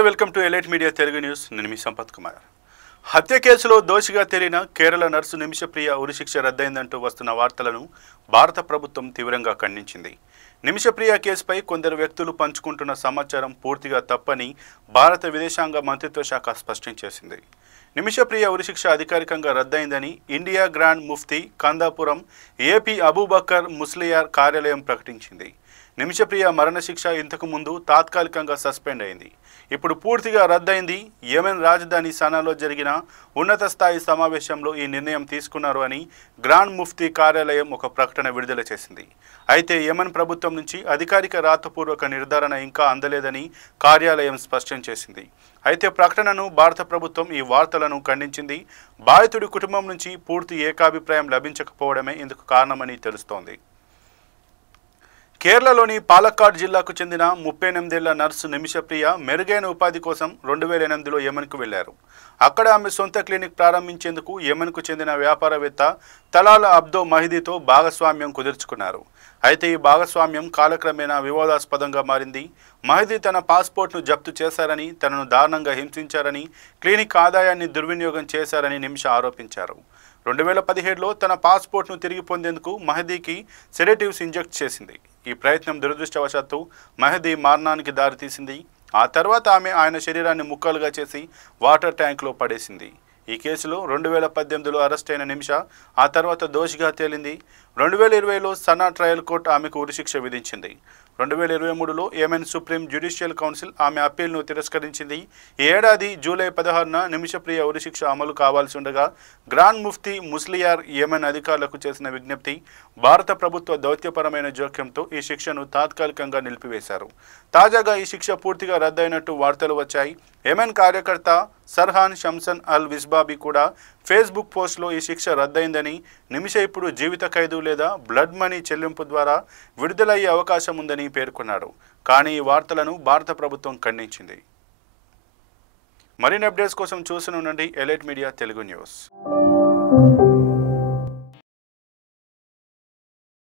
నమస్తే welcome to elite media Telugu news నేను మీ సంపత్ కుమార్ హత్య కేసులో దోషిగా తేలిన కేరళ నర్సు నిమిషప్రియ ఉరిశిక్ష రద్దయిందంటూ వస్తున్న వార్తలను భారత ప్రభుత్వం తీవ్రంగా ఖండించింది నిమిషప్రియ కేసుపై కొందరు వ్యక్తులు పంచుకుంటున్న సమాచారం పూర్తిగా తప్పని భారత విదేశాంగ మంత్రిత్వ శాఖ స్పష్టం చేసింది నిమిషప్రియ ఉరిశిక్ష అధికారికంగా రద్దయిందని ఇండియా గ్రాండ్ ముఫ్తీ కందాపురం ఏపీ అబూబకర్ ముస్లియార్ కార్యాలయం ప్రకటించింది నిమిషప్రియ మరణశిక్ష ఇంతకు ముందు తాత్కాలికంగా సస్పెండ్ అయింది ఇప్పుడు పూర్తిగా రద్దయింది యెమెన్ రాజధాని సనాలో జరిగిన ఉన్నత స్థాయి సమావేశంలో ఈ నిర్ణయం తీసుకున్నారు అని గ్రాండ్ ముఫ్తీ కార్యాలయం ఒక ప్రకటన విడుదల చేసింది అయితే యెమెన్ ప్రభుత్వం నుంచి అధికారిక రాతపూర్వక నిర్ధారణ ఇంకా అందలేదని కార్యాలయం స్పష్టం చేసింది అయితే ప్రకటనను భారత ప్రభుత్వం ఈ వార్తలను ఖండించింది బాధితుడి కుటుంబం నుంచి పూర్తి ఏకాభిప్రాయం లభించకపోవడమే ఇందుకు కారణమని తెలుస్తోంది కేరళలోని పాలక్కాడ్ జిల్లాకు చెందిన 38 ఏళ్ల నర్సు నిమిషప్రియ మెరుగైన ఉపాధి కోసం 2008లో యెమెన్కు వెళ్లారు అక్కడ ఆమె సొంత క్లినిక్ ప్రారంభించేందుకు యెమెన్కు చెందిన వ్యాపారవేత్త తలాల్ అబ్దో మహిదీతో భాగస్వామ్యం కుదుర్చుకున్నారు అయితే ఈ భాగస్వామ్యం కాలక్రమేణా వివాదాస్పదంగా మారింది మహిదీ తన పాస్పోర్ట్ను జప్తు చేశారని తనను దారుణంగా హింసించారని క్లినిక్ ఆదాయాన్ని దుర్వినియోగం చేశారని నిమిష ఆరోపించారు 2017లో తన పాస్పోర్ట్ను తిరిగి పొందేందుకు మహదీకి సెడేటివ్స్ ఇంజెక్ట్ చేసింది ఈ ప్రయత్నం దురదృష్టవశాత్తు మహదీ మరణానికి దారితీసింది ఆ తర్వాత ఆమె ఆయన శరీరాన్ని ముక్కలుగా చేసి వాటర్ ట్యాంక్లో పడేసింది ఈ కేసులో 2018లో అరెస్ట్ అయిన నిమిష ఆ తర్వాత దోషిగా తేలింది 2020లో సనా ట్రయల్ కోర్టు ఆమెకు ఉరిశిక్ష విధించింది 2023లో యెమెన్ సుప్రీం జ్యుడిషియల్ కౌన్సిల్ ఆమె అప్పీల్ను తిరస్కరించింది ఈ ఏడాది జూలై 16న నిమిషప్రియ ఉరిశిక్ష అమలు కావాల్సి ఉండగా గ్రాండ్ ముఫ్తీ ముస్లియార్ యెమెన్ అధికారులకు చేసిన విజ్ఞప్తి భారత ప్రభుత్వ దౌత్యపరమైన జోక్యంతో ఈ శిక్షను తాత్కాలికంగా నిలిపివేశారు తాజాగా ఈ శిక్ష పూర్తిగా రద్దయినట్టు వార్తలు వచ్చాయి యెమెన్ కార్యకర్త సర్హాన్ షంసన్ అల్ విస్బాబీ కూడా ఫేస్బుక్ పోస్ట్లో ఈ శిక్ష రద్దయిందని నిమిష ఇప్పుడు జీవిత ఖైదు లేదా బ్లడ్ మనీ చెల్లింపు ద్వారా విడుదలయ్యే అవకాశం ఉందని పేర్కొన్నారు కానీ ఈ వార్తలను భారత ప్రభుత్వం ఖండించింది మరిన్ని అప్డేట్స్ కోసం చూస్తూనే ఉండండి ఎలైట్ మీడియా తెలుగు న్యూస్